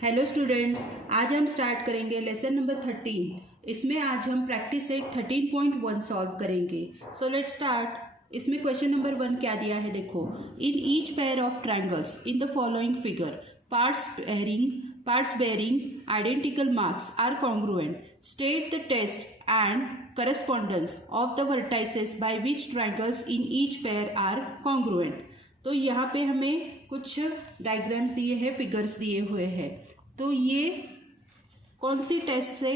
Hello students, आज हम start करेंगे लेसन नंबर 13। इसमें आज हम प्रैक्टिस सेट 13.1 सॉल्व करेंगे। So let's start. इसमें क्वेश्चन नंबर 1 क्या दिया है, देखो। In each pair of triangles in the following figure parts bearing identical marks are congruent. State the test and correspondence of the vertices by which triangles in each pair are congruent. तो यहाँ पे हमें कुछ diagrams दिए हैं, figures दिए हुए हैं। तो ये कौन सी टेस्ट से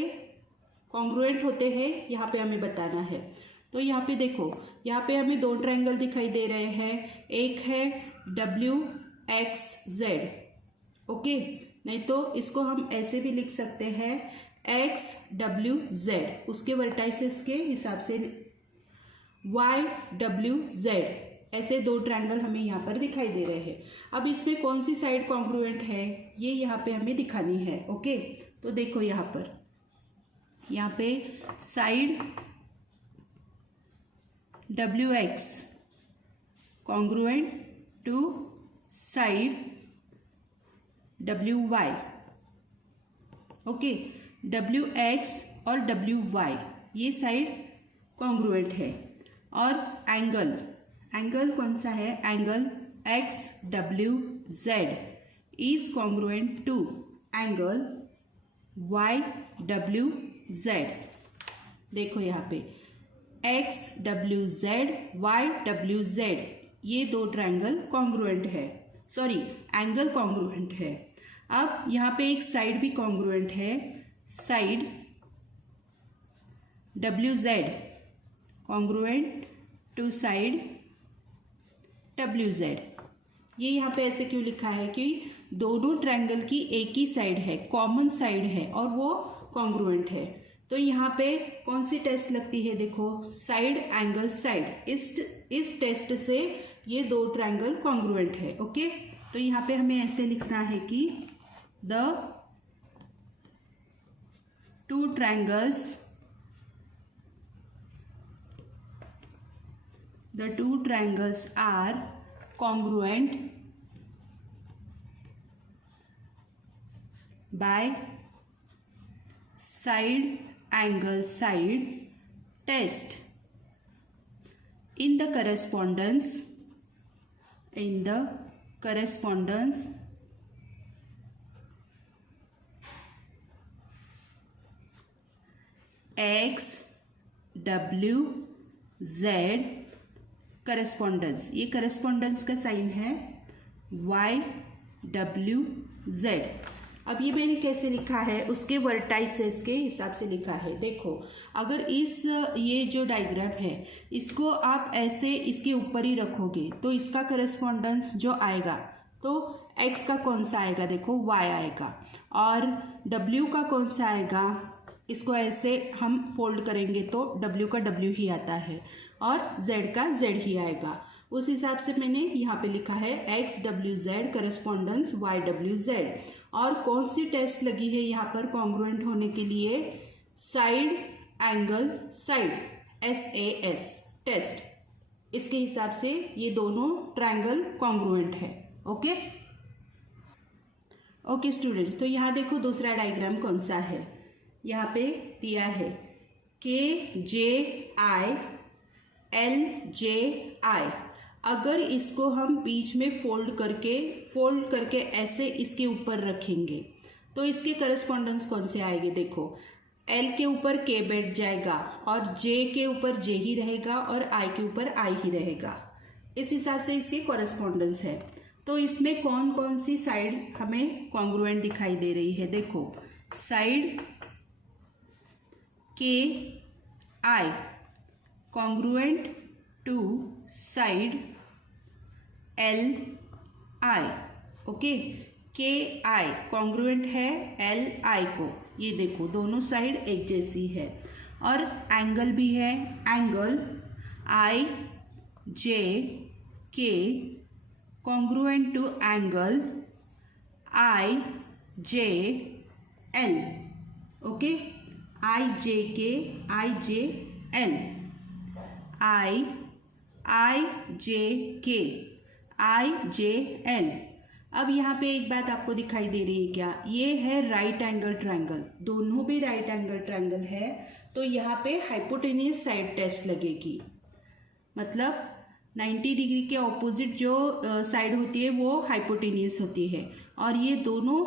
कॉन्ग्रुएंट होते हैं यहाँ पे हमें बताना है। तो यहाँ पे देखो, यहाँ पे हमें दो ट्रायंगल दिखाई दे रहे हैं। एक है WXZ, ओके। नहीं तो इसको हम ऐसे भी लिख सकते हैं XWZ, उसके वर्टाइसेस के हिसाब से YWZ। ऐसे दो ट्रायंगल हमें यहाँ पर दिखाई दे रहे हैं। अब इसमें कौन सी साइड कॉन्ग्रुएंट है ये यहाँ पे हमें दिखानी है, ओके। तो देखो यहाँ पे side WX congruent to side WY, okay. WX और WY ये साइड कॉन्ग्रुएंट है। और एंगल कौन सा है, angle XWZ is congruent to angle YWZ। देखो यहाँ पे XWZ YWZ ये दो ट्रायंगल कॉन्ग्रुएंट है, सॉरी एंगल कॉन्ग्रुएंट है। अब यहाँ पे एक साइड भी कॉन्ग्रुएंट है, side WZ congruent to side WZ। ये यहाँ पे ऐसे क्यों लिखा है कि दोनों ट्रायंगल की एक ही साइड है, कॉमन साइड है और वो कॉन्ग्रुएंट है। तो यहाँ पे कौन सी टेस्ट लगती है, देखो साइड एंगल साइड। इस टेस्ट से ये दो ट्रायंगल कॉन्ग्रुएंट है, ओके। तो यहाँ पे हमें ऐसे लिखना है कि the two triangles are congruent by side angle side test in the correspondence XWZ correspondence. ये करस्पॉन्डेंस का साइन है YWZ। अब ये मैंने कैसे लिखा है, उसके वर्टाइसेस के हिसाब से लिखा है। देखो अगर ये जो डायग्राम है इसको आप ऐसे इसके ऊपर ही रखोगे तो इसका करस्पॉन्डेंस जो आएगा तो X का कौन सा आएगा, देखो Y आएगा। और W का कौन सा आएगा, इसको ऐसे हम फोल्ड करेंगे तो W का W ही आता है और Z का Z ही आएगा। उस हिसाब से मैंने यहाँ पे लिखा है XWZ करस्पॉन्डेंस YWZ। और कौन सी टेस्ट लगी है यहाँ पर कॉन्ग्रुएंट होने के लिए, side angle side SAS test. इसके हिसाब से ये दोनों ट्रायंगल कॉन्ग्रुएंट है, ओके स्टूडेंट्स। तो यहाँ देखो दूसरा डायग्राम कौन सा है, यहाँ पे दिया है KJI LJI। अगर इसको हम बीच में फोल्ड करके ऐसे इसके ऊपर रखेंगे तो इसके करस्पॉन्डेंस कौन से आएंगे, देखो L के ऊपर K बैठ जाएगा और J के ऊपर J ही रहेगा और I के ऊपर I ही रहेगा। इस हिसाब से इसके करस्पॉन्डेंस है। तो इसमें कौन कौन सी साइड हमें कॉन्ग्रुएंट दिखाई दे रही है, देखो side KI congruent to side LI, okay. KI congruent है LI को, ये देखो दोनों साइड एक जैसी है। और एंगल भी है, angle IJK congruent to angle IJL, okay. IJK IJL IJK IJL। अब यहाँ पे एक बात आपको दिखाई दे रही है क्या, ये है राइट एंगल ट्रायंगल, दोनों भी राइट एंगल ट्रायंगल है, तो यहाँ पे हाइपोटेनियस साइड टेस्ट लगेगी। मतलब 90 डिग्री के ऑपोजिट जो साइड होती है वो हाइपोटेनियस होती है, और ये दोनों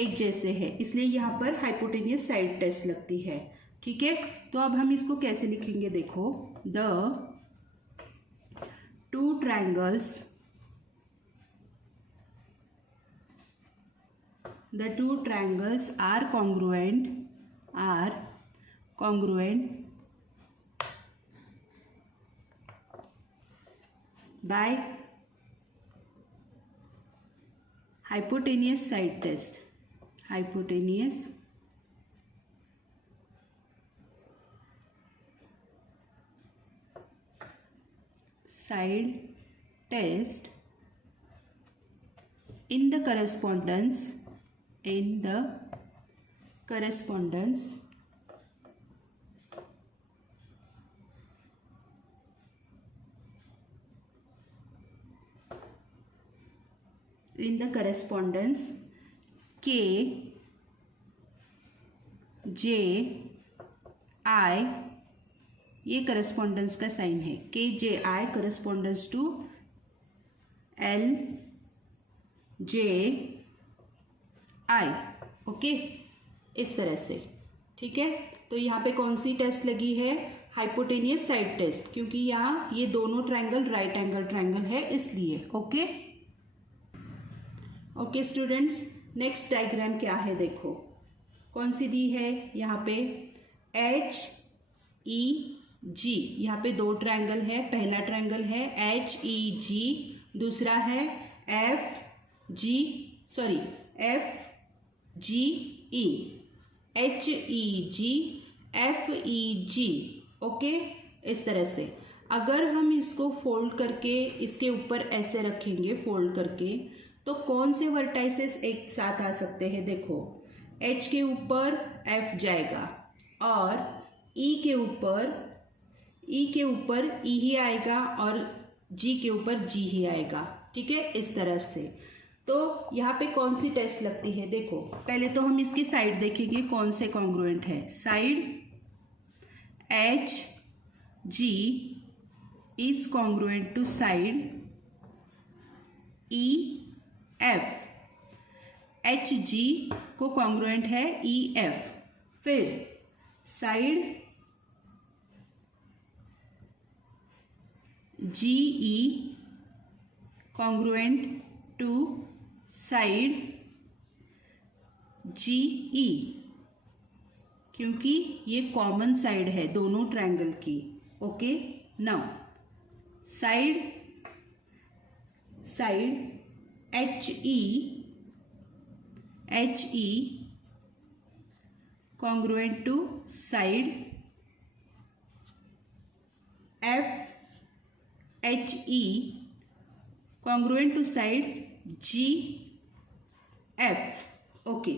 एक जैसे हैं, इसलिए यहाँ पर हाइपोटेनियस साइड टेस्ट लगती है। ठीक है, तो अब हम इसको कैसे लिखेंगे, देखो, the two triangles are congruent by hypotenuse side test. Hypotenuse side test in the correspondence K J I, ये करस्पॉन्डेंस का साइन है, K J I correspondence to L J I, okay, इस तरह से। ठीक है, तो यहाँ पे कौन सी टेस्ट लगी है, हाइपोटेनियस साइड टेस्ट, क्योंकि यहाँ ये दोनों ट्रायंगल राइट एंगल ट्रायंगल है इसलिए। Okay okay students, next diagram क्या है, देखो कौन सी दी है यहाँ पे, एच ई जी, यहाँ पे दो ट्रायंगल है, पहला ट्रायंगल है एच ई जी, दूसरा है एफ जी ई, एच ई जी एफ ई जी, ओके, इस तरह से। अगर हम इसको फोल्ड करके इसके ऊपर ऐसे रखेंगे फोल्ड करके, तो कौन से वर्टाइसेस एक साथ आ सकते हैं, देखो, एच के ऊपर एफ जाएगा और ई के ऊपर ई ही आएगा और जी के ऊपर जी ही आएगा। ठीक है, इस तरफ से। तो यहाँ पे कौन सी टेस्ट लगती है, देखो, पहले तो हम इसकी साइड देखेंगे कौन से कॉन्ग्रुएंट है। Side H G is congruent to side E F, H G को कॉन्ग्रुएंट है ई एफ, फिर side G E congruent to side G E, क्योंकि ये कॉमन साइड है दोनों ट्रायंगल की। Okay, now side H E congruent to side F H E congruent to side G F. Okay,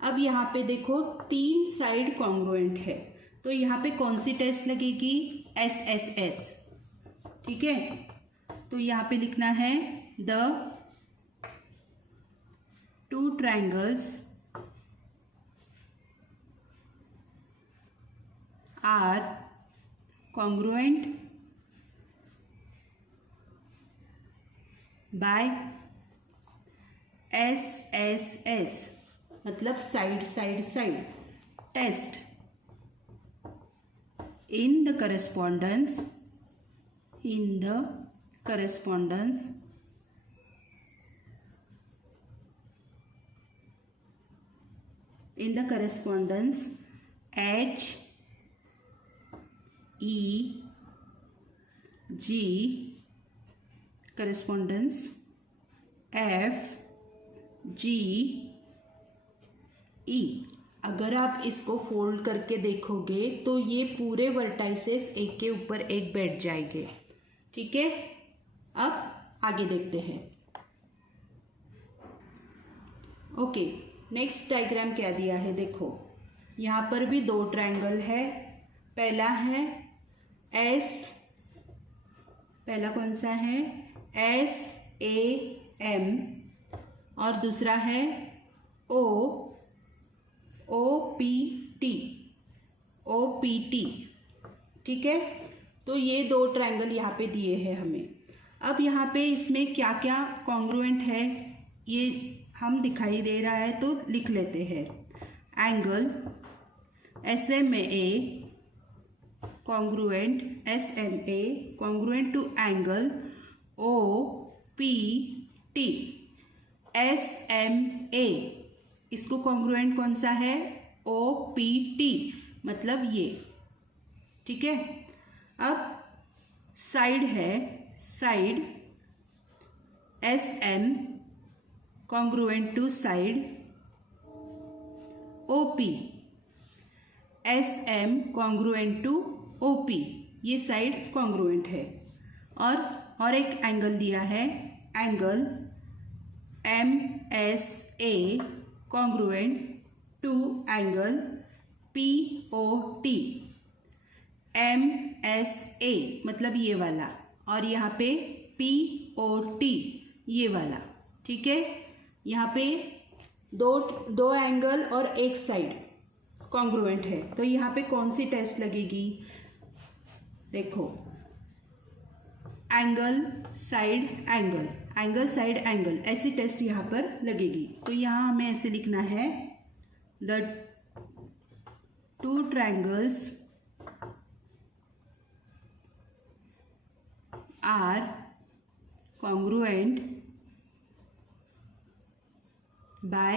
अब यहाँ पे देखो तीन साइड कॉन्ग्रुएंट है, तो यहाँ पे कौन सी टेस्ट लगेगी, एस एस एस। ठीक है, तो यहाँ पे लिखना है the two triangles are congruent by S S S, मतलब side test in the correspondence H E G correspondence F G E। अगर आप इसको फोल्ड करके देखोगे तो ये पूरे वर्टाइसेस एक के ऊपर एक बैठ जाएंगे। ठीक है, अब आगे देखते हैं। ओके, नेक्स्ट डायग्राम क्या दिया है, देखो यहाँ पर भी दो ट्रायंगल है। पहला है एस, पहला कौन सा है, SAM और दूसरा है OPT, ठीक है। तो ये दो ट्रायंगल यहाँ पे दिए हैं हमें। अब यहाँ पे इसमें क्या क्या कॉन्ग्रुएंट है ये हम दिखाई दे रहा है तो लिख लेते हैं। Angle SMA congruent to angle OPT। SMA इसको कॉन्ग्रुएंट कौन सा है? OPT, मतलब ये, ठीक है। अब साइड है, side SM congruent to side OP, SM congruent to OP, ये साइड कॉन्ग्रुएंट है। और एक एंगल दिया है, angle MSA congruent to angle POT। MSA मतलब ये वाला, और यहाँ पे POT ये वाला, ठीक है। यहाँ पे दो एंगल और एक साइड कॉन्ग्रुएंट है, तो यहाँ पे कौन सी टेस्ट लगेगी? देखो, angle side angle, angle side angle, ऐसी टेस्ट यहाँ पर लगेगी। तो यहाँ हमें ऐसे लिखना है, the two triangles are congruent by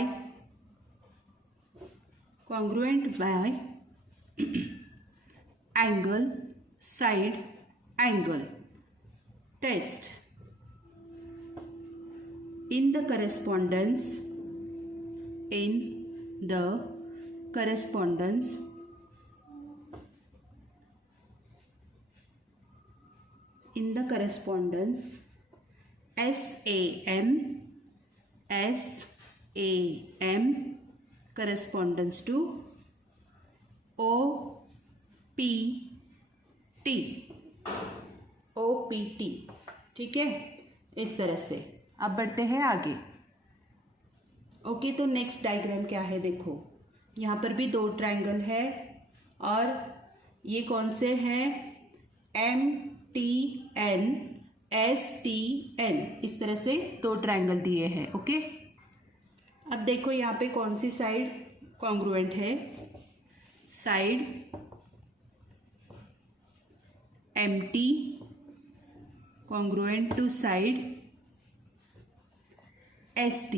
angle side angle test in the correspondence SAM corresponds to OPT, ठीक है। इस तरह से अब बढ़ते हैं आगे। ओके, तो नेक्स्ट डायग्राम क्या है? देखो, यहाँ पर भी दो ट्रायंगल है और ये कौन से हैं? MTN STN, इस तरह से दो ट्रायंगल दिए हैं। ओके, अब देखो यहाँ पे कौन सी साइड कॉन्ग्रुएंट है? Side MT congruent to side ST,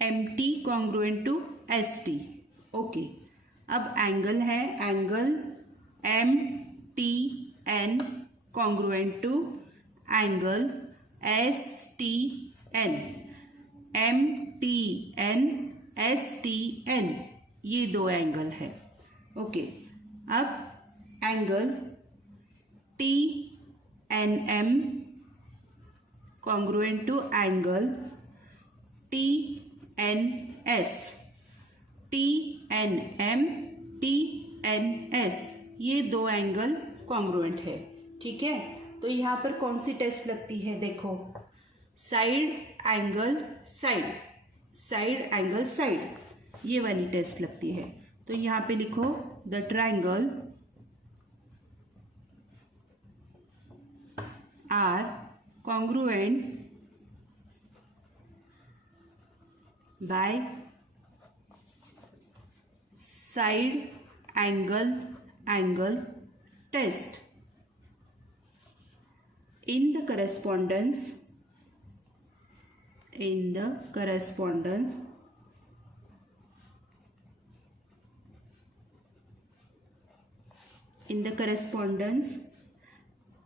MT congruent to ST। Okay, अब एंगल है, angle MTN congruent to angle STN, MTN STN, ये दो एंगल है। ओके, अब angle TNM congruent to angle TNS, TNM TNS, ये दो angle congruent है, ठीक है। तो यहाँ पर कौन सी टेस्ट लगती है? देखो, side angle side, side angle side, ये वाली टेस्ट लगती है। तो यहाँ पे लिखो, the triangle are congruent by side angle test in the correspondence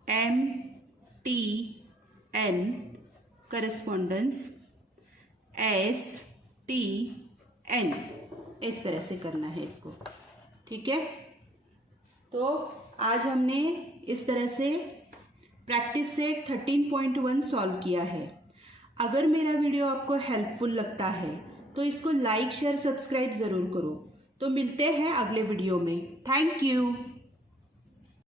MTN correspondence STN, इस तरह से करना है इसको, ठीक है। तो आज हमने इस तरह से प्रैक्टिस से 13.1 सॉल्व किया है। अगर मेरा वीडियो आपको हेल्पफुल लगता है तो इसको लाइक शेयर सब्सक्राइब ज़रूर करो। तो मिलते हैं अगले वीडियो में। Thank you.